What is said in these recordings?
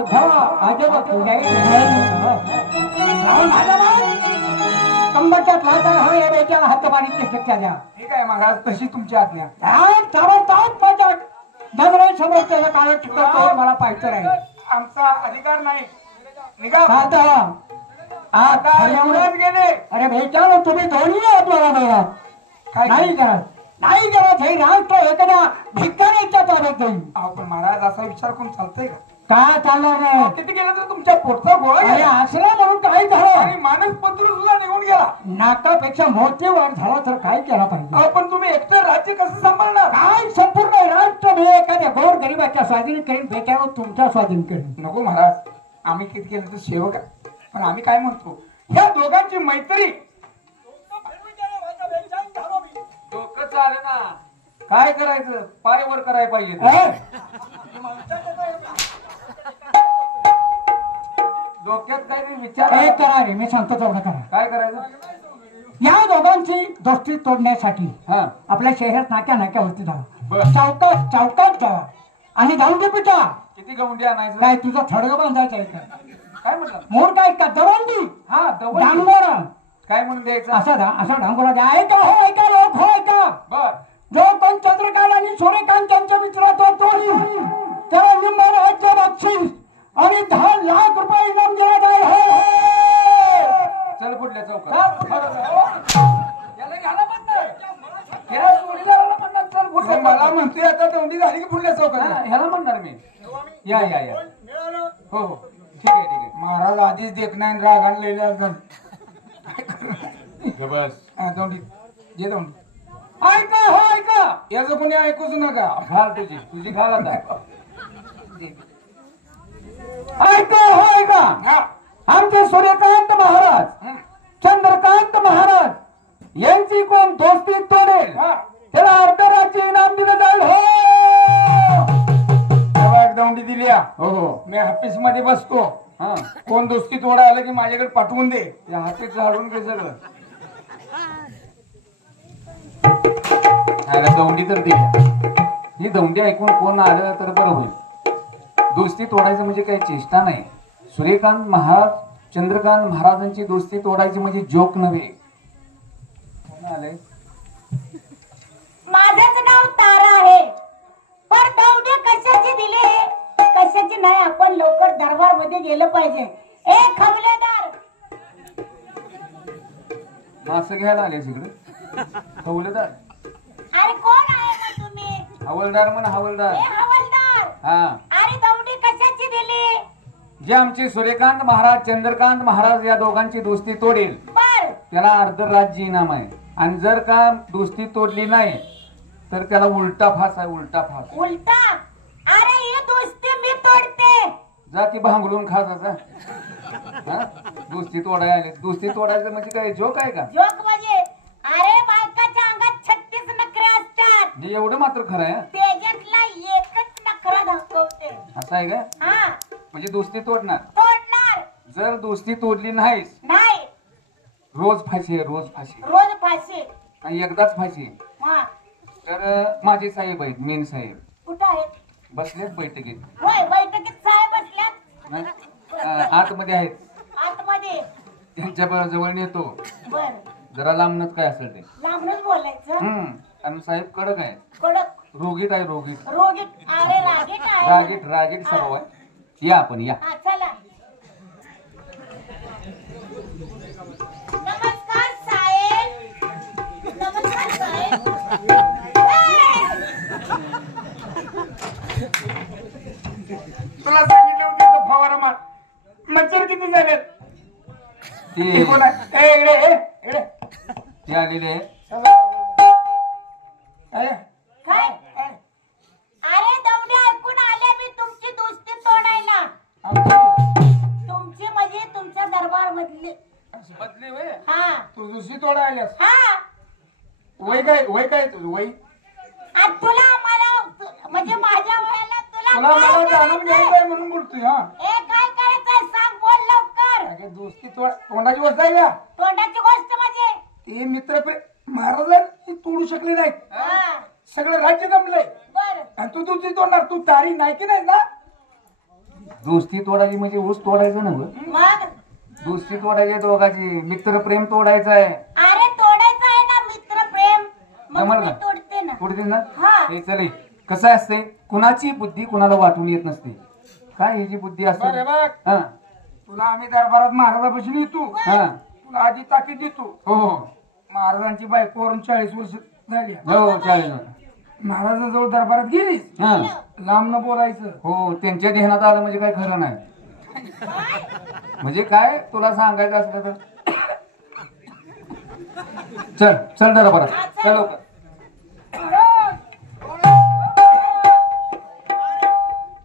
उद्धवा अजब तुझ्याही कंबरच्यात लाचा हवे या बेट्याला हातमारीची शक्य द्या. ठीक आहे महाराज, तशी तुमची आज्ञा. माझ्या नजरे समोर त्याचं कारण टिकवतो मला पाहिजे राहील. आमचा अधिकार नाही. निघा आता एवढ्याच गेले. अरे बेट्याला तुम्ही दोन्ही आहात मला बघा. नाही करत नाही करत हे राष्ट्र एखाद्या भिकाऱ्याच्या ताब्यात जाईल. पण महाराज असा विचार करून चालतंय का? काय चालणार नाही. किती गेलं तर तुमच्या पोटचा गोळा अरे असला म्हणून काय झालं. आणि मानस पत्र सुद्धा निघून गेला. नाकापेक्षा मोठी वाढ झाला तर काय केला पाहिजे. पण तुम्ही एकटं राज्य कसं सांभाळणार? काय संपूर्ण राष्ट्र मी एखाद्या गोर गरीबाच्या स्वाधीन करीन बेट्यावर तुमच्या स्वाधीन करीन. नको महाराज, आम्ही किती केलं तर सेवक आहे. पण आम्ही काय म्हणतो, ह्या दोघांची मैत्री डोकं चाले ना. काय करायचं, पाय वर करायला पाहिजे. डोक्यात काय विचार करा रे, मी सांगतो तेवढं करा. काय करायचं? या दोघांची दोस्ती तोडण्यासाठी हा आपल्या शहरात नाक्या नाक्यावरती बर. जावा, चौकात जावा आणि जाऊन पिटा. किती गवंडी आणायचं? काय तुझं थडग बांधायचं आहे का? काय म्हटलं? मोर काय का दवंडी? हा डांगोरा काय म्हणून द्यायचं? असा डांगोरा द्या. ऐका हो, ऐका लोक हो, ऐका. बर. जो कोण चंद्रकांत आणि सूर्यकांत त्यांच्या मित्राचा तोडी त्याला निम्म राज्य बक्षीस आणि 10 लाख रुपये इनाम दिला जाईल. चल पुढल्या चौकात. मला म्हणतोय आता दौंडी झाली की पुढल्या चौकात ह्याला म्हणणार मी. या या या. हो हो ठीक आहे ठीक आहे. महाराज आधीच देखणार रागान लिहिला बस. दौंडी जे दौंडी. ऐका हो ऐका, याचं कोणी ऐकूच नका. घाल तुझी घाल आता. ऐका हो, ऐका. आमचे सूर्यकांत महाराज, चंद्रकांत महाराज यांची कोण दोस्ती तोडेल त्याला अर्ध राज्य इनाम दिलं जाईल. हो दौंडी दिली. हो हो, मी ऑफिस मध्ये बसतो. हा कोण दोस्ती तोडा आलं की माझ्याकडे पाठवून दे. या हातीत झाडून घे सगळं. दौंडी तर दे. ही दौंडी ऐकून कोण आलं तर बरं होईल. दोस्ती तोडायचं म्हणजे काही चेष्टा नाही. सूर्यकांत महाराज चंद्रकांत महाराजांची दोस्ती तोडायची म्हणजे जोक नव्हे. कोण आलंय? माझंच नाव तारा आहे. पण दौंडी कशाची दिली कशाची नाही, आपण लवकर दरबार मध्ये गेलं पाहिजे. ए खवलेदार, मासं घ्यायला आले इकडे. हवलदार? अरे कोण आहे ना तुम्ही? हवलदार म्हणा हवलदार. ए हवलदार, हा अरे दौंडी कशाची दिली? जे आमचे सूर्यकांत महाराज चंद्रकांत महाराज या दोघांची दोस्ती तोडेल बर त्याला अर्ध राज्य इनाम आहे. आणि जर का दोस्ती तोडली नाही तर त्याला उलटा फास आहे. उलटा फास. उलटा? अरे ही दोस्ती मी तोडते. जा ती भांगलून खा जा. दोस्ती तोडायला आले. दोस्ती तोडायचं म्हणजे काय जोक आहे का? जोक म्हणजे अरे बायकाच्या अंगात 36 नखरे असतात. हे एवढं मात्र खरं आहे. त्याच्यातला एकच नखरा दाखवते. असं आहे का? हा म्हणजे दोस्ती तोडणार. तोडणार. जर दोस्ती तोडली नाहीस नाही, रोज फाशी आहे. रोज फाशी. रोज फाशी. आणि एकदाच फाशी. हा तर माझे साहेब आहेत, मेन साहेब कुठं आहेत? बसलेत बैठकीत. होय, बैठकीत साहेब असल्यात. आतमध्ये आहेत. आतमध्ये? त्यांच्या जवळ नेतो. बर, जरा लांबनच काय असेल ते. लांबूनच बोलायचं. आणि साहेब कडक आहे. कडक? रोगीट आहे. रोगीट. रोगीट? अरे रागीट आहे. रागीट. रागीट सर्व आहे. या आपण या. हा चला. नमस्कार साहेब. नमस्कार साहेब. तुला सांगितलं होतं फवारा मार. मच्छर किती झालेत? ते कोण आहे? इकडे ते आलेले काय? अरे दौंडी ऐकून आले मी तुमची दोस्ती तोडायला. तुमची म्हणजे तुमच्या दरबार मधली बदली वय. हा तू दुसरी तोडा आल्यास. हा. वय काय तुझं वय? आज तुला मला म्हणजे माझ्या वयाला तुला तुला काय मला जाणून करायचंय? घ्यायचंय म्हणून बोलतोय. हा ए काय करायचंय सांग, बोल लवकर. अगं दोस्ती तोंडाची गोष्ट आहे का? तोंडाची गोष्ट म्हणजे ते मित्र महाराजांनी तोडू शकले नाहीत. हा सगळं राज्य जमलंय. बर. आणि तू तुझी तोडणार. तू तारी नाही की नाही ना? दोस्ती तोडायची म्हणजे ऊस तोडायचं ना मग दोस्ती तोडायची दोघाची मित्र प्रेम तोडायचं आहे अरे तोडायचं आहे ना मित्र प्रेम मग जमल मी का? तोडते ना तोडते ना हा. हे चले कसं असते कुणाची बुद्धी कुणाला वाटून येत नसते काय ही जी बुद्धी असते बरं बघ हा तुला आम्ही दरबारात महाराजापासून येतो हा तुला आधी ताकीद देतो हो हो महाराजांची बायको वरून 40 वर्ष झाली हो चालेल महाराजाजवळ दरबारात गेलीस हा लांब न बोलायचं हो त्यांच्या ध्यानात आलं म्हणजे काय खरं नाही म्हणजे काय तुला सांगायचं असलं तर चल चल जरा बरं चल लवकर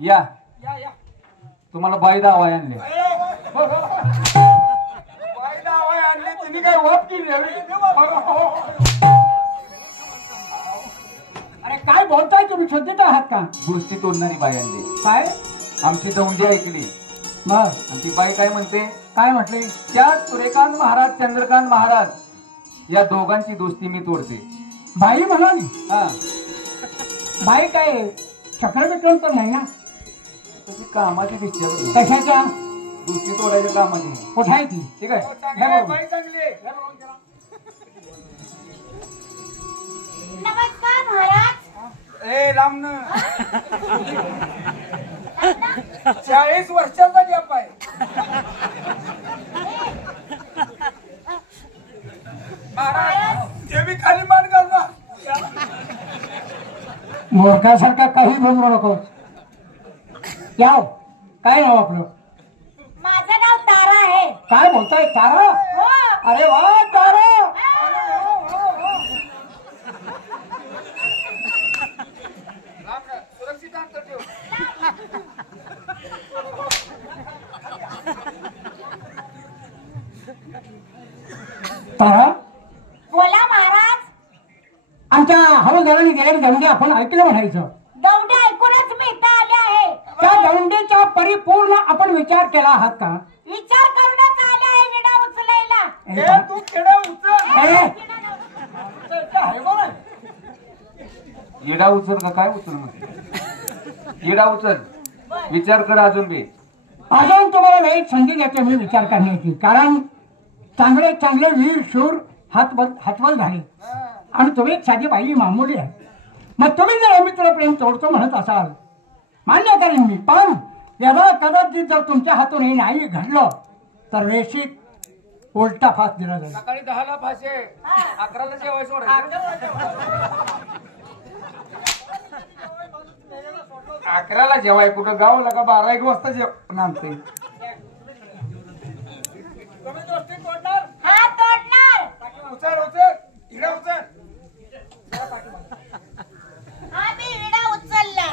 या या या तुम्हाला बाई दावा आणले बाईला आवाज आणले त्यांनी काय वाप केली अरे काय बोलताय तुम्ही सध्या आहात का गोष्टी तोडणारी बाई आणली काय आमची दौंडी ऐकली मग आणि ती बाई काय म्हणते काय म्हटले त्या सूर्यकांत महाराज चंद्रकांत महाराज या दोघांची दोस्ती मी तोडते बाई म्हणाली हा बाई काय चक्रविक्रम तर नाही ना त्याची कामाची दिसते बरं. कशाच्या दोस्ती तोडायच्या कामाची कुठे आहे ती ठीक आहे नमस्कार महाराज ए लांब 40 वर्षाचा गॅप आहे ते बी खाली मान करणार मूर्खासारखा काही बोलू नको क्या हो? काय नाव आपलं माझं नाव तारा आहे काय बोलताय तारा हो अरे वा तारा सुरक्षित अंतर ठेव तारा बोला महाराज आमच्या हवालदाराने गेलेली दौंडी आपण ऐकलं म्हणायचं दौंडी ऐकूनच मी इथं आले आहे त्या दौंडीचा परिपूर्ण आपण विचार केला आहात का विचार करूनच आले आहे विडा उचलायला तू खेडा येडा उचल का काय उचल म्हणजे येडा उचल विचार कर अजून बी अजून तुम्हाला वेळ संधी देते मी विचार करण्याची कारण चांगले चांगले वीर शूर हातवल झाले आणि तुम्ही एक साधी बाई मामुली आहे मग तुम्ही जर मित्र प्रेम तोडतो म्हणत असाल मान्य करेन मी पण याला कदाचित जर तुमच्या हातून हे नाही घडलं तर रेषीत उलटा फास दिला जाईल सकाळी 10ला फाशे 11ला जेवाय सोडायचं 11ला जेवाय कुठं गावला का 12-1 वाजता जेवण आणते हा तोडणार उचल उचल इकडे उचल हा मी विडा उचलला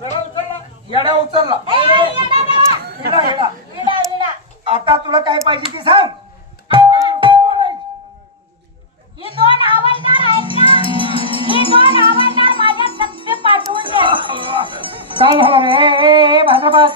जरा उचलला येडा उचलला ए, येडा देवा. येडा येडा विडा विडा आता तुला काय पाहिजे ती सांग ही दोन हवालदार आहेत ना ही दोन हवालदार माझ्या सत्य पाठवून द्या काय झालं रे ए भाद्रपद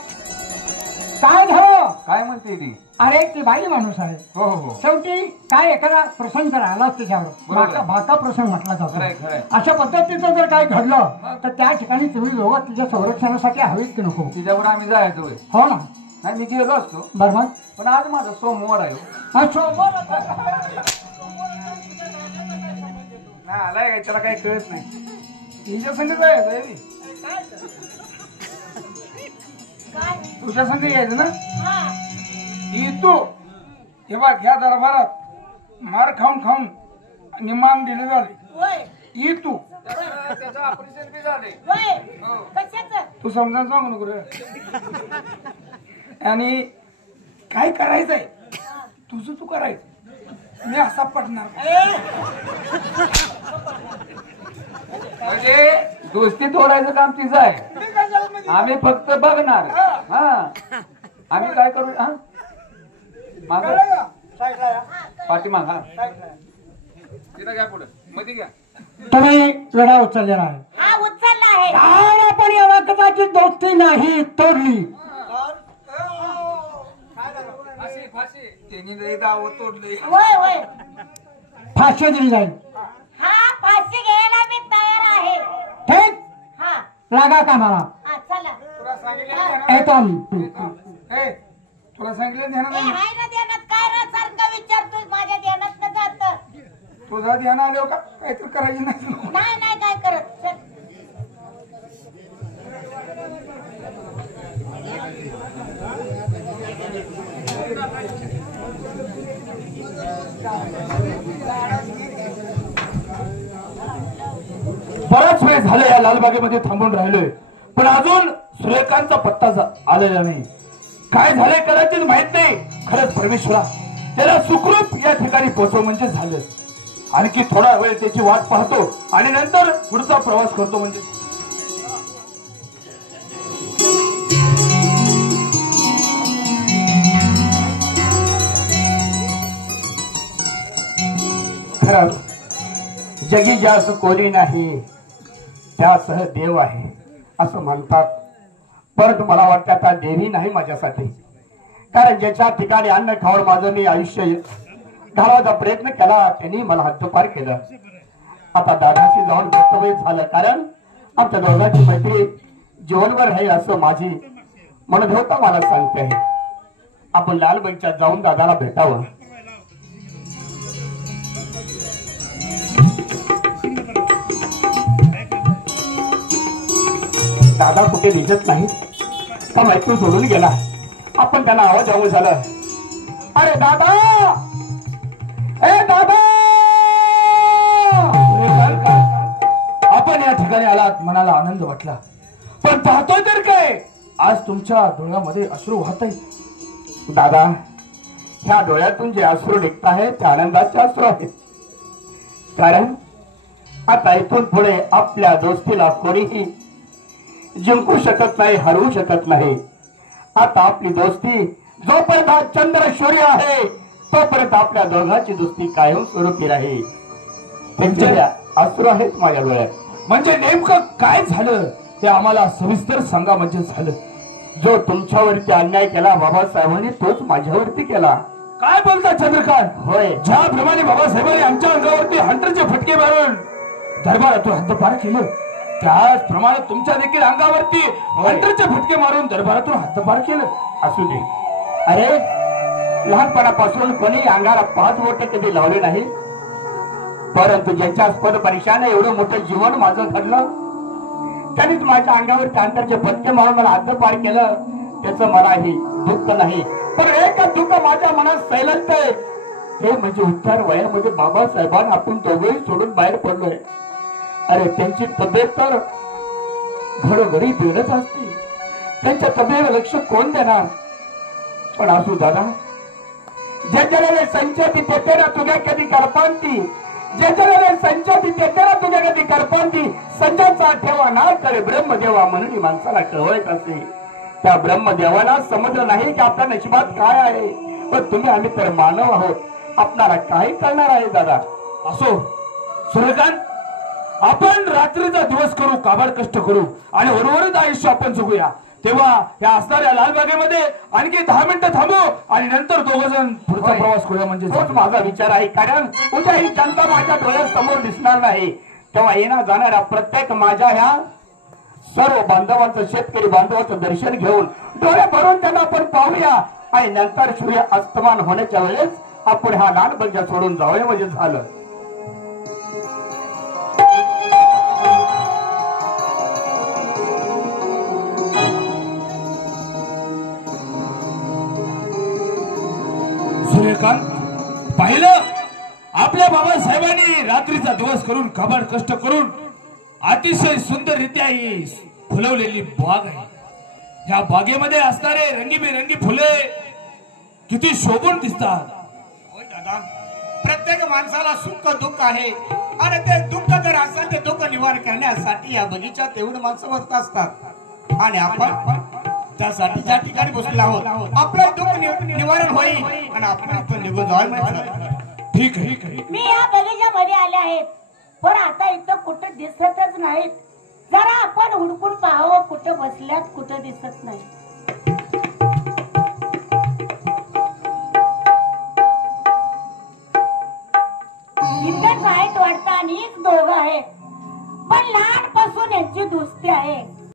काय झालं काय म्हणते ती अरे ती बाई माणूस आहे हो हो शेवटी काय एखादा प्रसंग जर आला त्याच्यावर बरोबर. बाका प्रसंग म्हटला खरंय, जातो खरंय. अशा पद्धतीचं जर काय घडलं तर त्या ठिकाणी तुम्ही दोघं तिच्या संरक्षणासाठी हवीत की नको तिच्यावर आम्ही जायचो होय. हो ना नाही मी गेलो असतो बरं मग पण आज माझा सोमवार आहे हो. नाही आलाय काय त्याला काही कळत नाही तिच्या संधी जायचं काय तुझ्या संधी यायचं ना हा तू हे बघ ह्या दरबारात मार खाऊन खाऊन निमान दिले झाले होय तू त्याचं ऑपरेशन बी झाले होय कशाचं तू समजायला सांगू नको रे आणि काय करायचंय तुझं तू करायचं मी असा पडणार म्हणजे दोस्ती तोडायचं काम तिचं आहे आम्ही फक्त बघणार हा आम्ही काय करू हा माग पाठीमाग हा तिथं घ्या पुढे मध्ये घ्या तुम्ही वेळा उचललेला आहे हा उचलला आहे आणि आपण या वाक्याची दोस्ती नाही तोडली फाशी फाशी त्यांनी दावं तोडले होय होय फाशी दिली जाईल हा फाशी घ्यायला मी तयार आहे ठीक हा लागा कामाला हा चला तुला तुला सांगितलं ध्यानात ए, हाय ना ध्यानात काय रे सारखं विचारतोय माझ्या ध्यानात न जात तुझा ध्यान आलो का काहीतरी करायचं नाही नाही नाही काय करत चल. बराच वेळ झाला या लालबागेमध्ये थांबून राहिलोय, पण अजून सूर्यकांतचा पत्ता आलेला नाही. काय झालंय कदाचित माहित नाही. खरंच परमेश्वरा त्याला सुखरूप या ठिकाणी पोहोचव म्हणजे झालं. आणखी थोडा वेळ त्याची वाट पाहतो आणि नंतर पुढचा प्रवास करतो म्हणजे. खरं जगी ज्यास कोणी नाही त्यासह देव आहे असं म्हणतात, परंतु मला वाटतं आता देवी नाही माझ्यासाठी. कारण ज्याच्या ठिकाणी अन्न खाऊन माझं मी आयुष्य घालवायचा प्रयत्न केला त्यांनी मला हद्दपार केलं. आता दादाशी जाऊन कर्तव्य झालं, कारण आमच्या दोघांची मैत्री जीवनभर आहे असं माझी मनोधवता मला सांगते आहे. आपण लालबागच्यात जाऊन दादाला भेटावं. दादा कुठे दिसत नाही का मैत्री सोडून गेला. आपण त्यांना आवाज आवाज झाला, अरे दादा, ए दादा. आपण या ठिकाणी आलात, मनाला आनंद वाटला, पण पाहतोय तर काय आज तुमच्या डोळ्यामध्ये अश्रू वाहत आहेत. दादा, ह्या डोळ्यातून जे अश्रू निघत आहेत ते आनंदाचे अश्रू आहेत. कारण आता इथून पुढे आपल्या दोस्तीला कोणीही जिंकू शकत नाही, हरवू शकत नाही. आता आपली दोस्ती जोपर्यंत चंद्र सूर्य आहे तोपर्यंत आपल्या दोघांची दोस्ती कायम स्वरूपी राहील. त्यांच्या अश्रू आहेत माझ्या डोळ्यात. म्हणजे नेमकं काय झालं ते आम्हाला सविस्तर सांगा म्हणजे झालं. जो तुमच्यावरती अन्याय केला बाबासाहेबांनी तोच माझ्यावरती केला. काय बोलता चंद्रकांत? होय, ज्याप्रमाणे बाबासाहेबांनी आमच्या अंगावरती हंटरचे फटके मारून दरबारातून हद्दपार केलं, त्याचप्रमाणे तुमच्या देखील अंगावरती हंटरचे फटके मारून दरबारातून हद्दपार केलं. असू दे. अरे लहानपणापासून कोणी अंगाला 5 बोट कधी लावले नाही, परंतु ज्याच्या पद परीक्षाने एवढं मोठं जीवन माझं घडलं त्यांनीच माझ्या अंगावरती हंटरचे फटके मारून मला हद्दपार केलं. त्याचं मलाही दुःख नाही, पण एक दुःख माझ्या मनात सैलतंय, ते म्हणजे उच्चार वयामध्ये बाबासाहेबांना आपण दोघेही सोडून बाहेर पडलोय. अरे त्यांची तब्येत तर घरोघरी बिघडत असते, त्यांच्या तब्येतीवर लक्ष कोण देणार. पण असू दादा, ज्याच्याकडे संचती तेतेरा तुझ्या कधी करपांती, ज्याच्याकडे संचती तेतेरा तुझ्या कधी करपांती, संचाचा ठेवा ना करे ब्रह्मदेवा म्हणून माणसाला कळवत असे. त्या ब्रह्मदेवाला समजलं नाही की आपल्या नशिबात काय आहे. पण तुम्ही आम्ही तर मानव आहोत, आपणाला काय करणार आहे दादा. असो सूर्यकांत, आपण रात्रीचा दिवस करू, काबाड कष्ट करू आणि उर्वरित आयुष्य आपण जगूया. तेव्हा या असणाऱ्या लालबागेमध्ये आणखी 10 मिनिटं थांबू आणि नंतर दोघजण पुढचा प्रवास करूया म्हणजे तोच माझा विचार आहे. कारण उद्या ही जनता माझ्या डोळ्यासमोर दिसणार नाही. तेव्हा येणार जाणाऱ्या प्रत्येक माझ्या ह्या सर्व बांधवांचं, शेतकरी बांधवांचं दर्शन घेऊन डोळे भरून त्यांना आपण पाहूया आणि नंतर सूर्य अस्तमान होण्याच्या वेळेस आपण हा लालबाग सोडून जाऊया म्हणजे झालं. सूर्यकांत, पाहिलं आपल्या बाबासाहेबांनी रात्रीचा दिवस करून काबाड कष्ट करून अतिशय सुंदररित्या ही फुलवलेली बाग आहे. ह्या बागेमध्ये असणारे रंगीबेरंगी फुले किती शोभून दिसतात. होय दादा, प्रत्येक माणसाला सुख दुःख आहे आणि ते दुःख जर असेल ते दुःख निवारण करण्यासाठी या बगीच्यात एवढे माणसं बसत असतात आणि आपण त्यासाठी ज्या ठिकाणी बसलेलो आहोत आपलं दुःख निवारण होईल आणि आपण इथून निघून जाऊ. ठीक आहे. मी या बगीच्यामध्ये आले आहेत, पण आता इथं कुठं दिसतच नाहीत. जरा आपण हुडकून पाहावं कुठं बसल्यात, कुठं दिसत नाही. इथंच आहेत वाटतं आणि एक दोघं आहेत, पण लहानपासून यांची दोस्ती आहे.